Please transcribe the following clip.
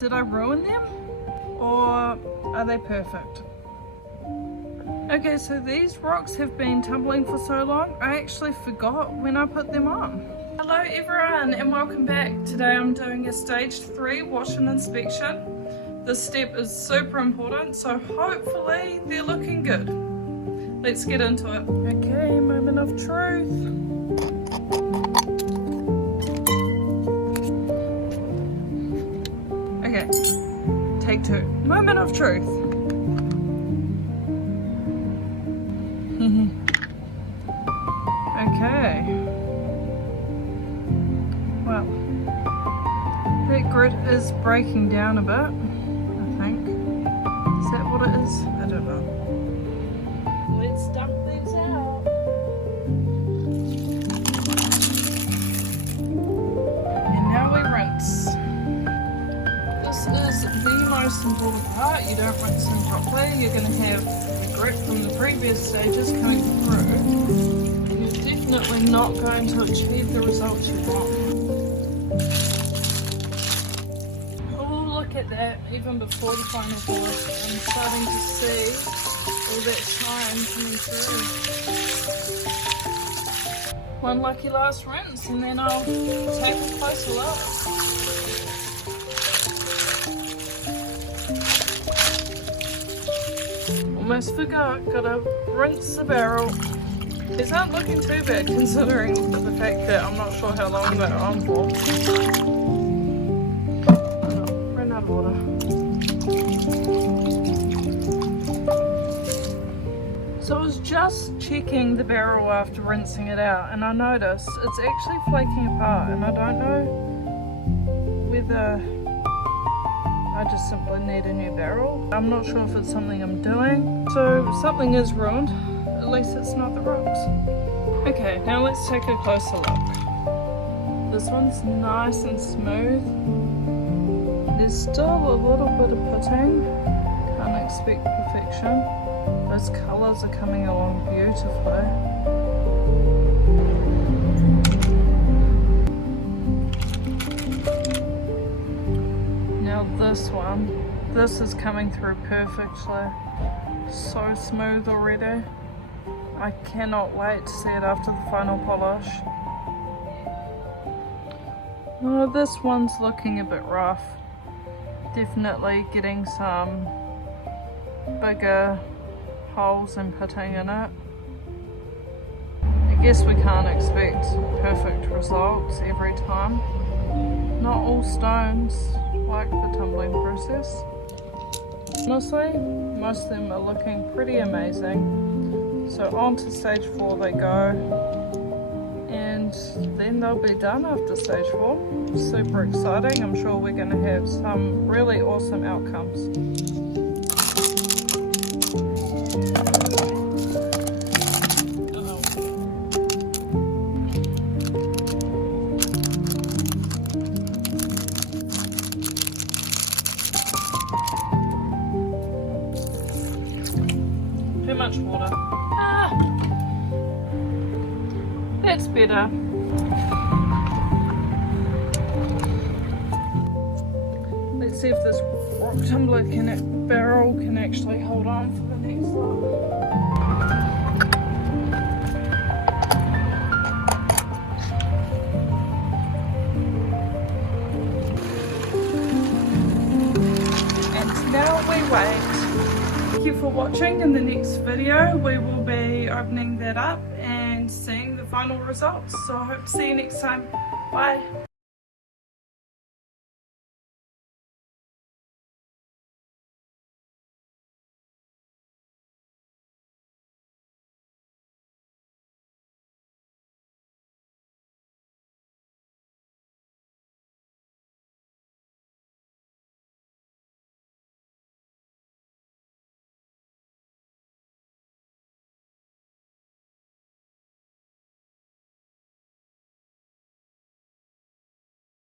Did I ruin them? Or are they perfect? Okay, so these rocks have been tumbling for so long, I actually forgot when I put them on. Hello everyone and welcome back. Today I'm doing a stage 3 wash and inspection. This step is super important, so hopefully they're looking good. Let's get into it. Okay, moment of truth. Okay, take 2. Moment of truth. Okay. Well, that grit is breaking down a bit, I think. Is that what it is? I don't know. Let's dump these out. And now we rinse. This is the most important part. You don't rinse them properly. You're going to have the grit from the previous stages coming through. You're definitely not going to achieve the results you want. Oh, look at that. Even before the final polish, I'm starting to see all that shine coming through. One lucky last rinse and then I'll take a closer look. Almost forgot, gotta rinse the barrel. These aren't looking too bad considering the fact that I'm not sure how long they're on for. Oh, ran out of water. So I was just checking the barrel after rinsing it out and I noticed it's actually flaking apart and I don't know whether I just simply need a new barrel. I'm not sure if it's something I'm doing. So if something is ruined, at least it's not the rocks. Okay, now let's take a closer look. This one's nice and smooth. There's still a little bit of pitting. Can't expect perfection. Those colours are coming along beautifully. Now this one, this is coming through perfectly. So smooth already. I cannot wait to see it after the final polish. No, this one's looking a bit rough. Definitely getting some bigger holes and pitting in it. I guess we can't expect perfect results every time. Not all stones like the tumbling process. Honestly, most of them are looking pretty amazing. So on to stage 4 they go, and then they'll be done after stage 4. Super exciting. I'm sure we're going to have some really awesome outcomes. Too much water. That's better. Let's see if this rock tumbler barrel can actually hold on for the next one. And now we wait. Thank you for watching. In the next video we will be opening that up and seeing the final results. So I hope to see you next time. Bye.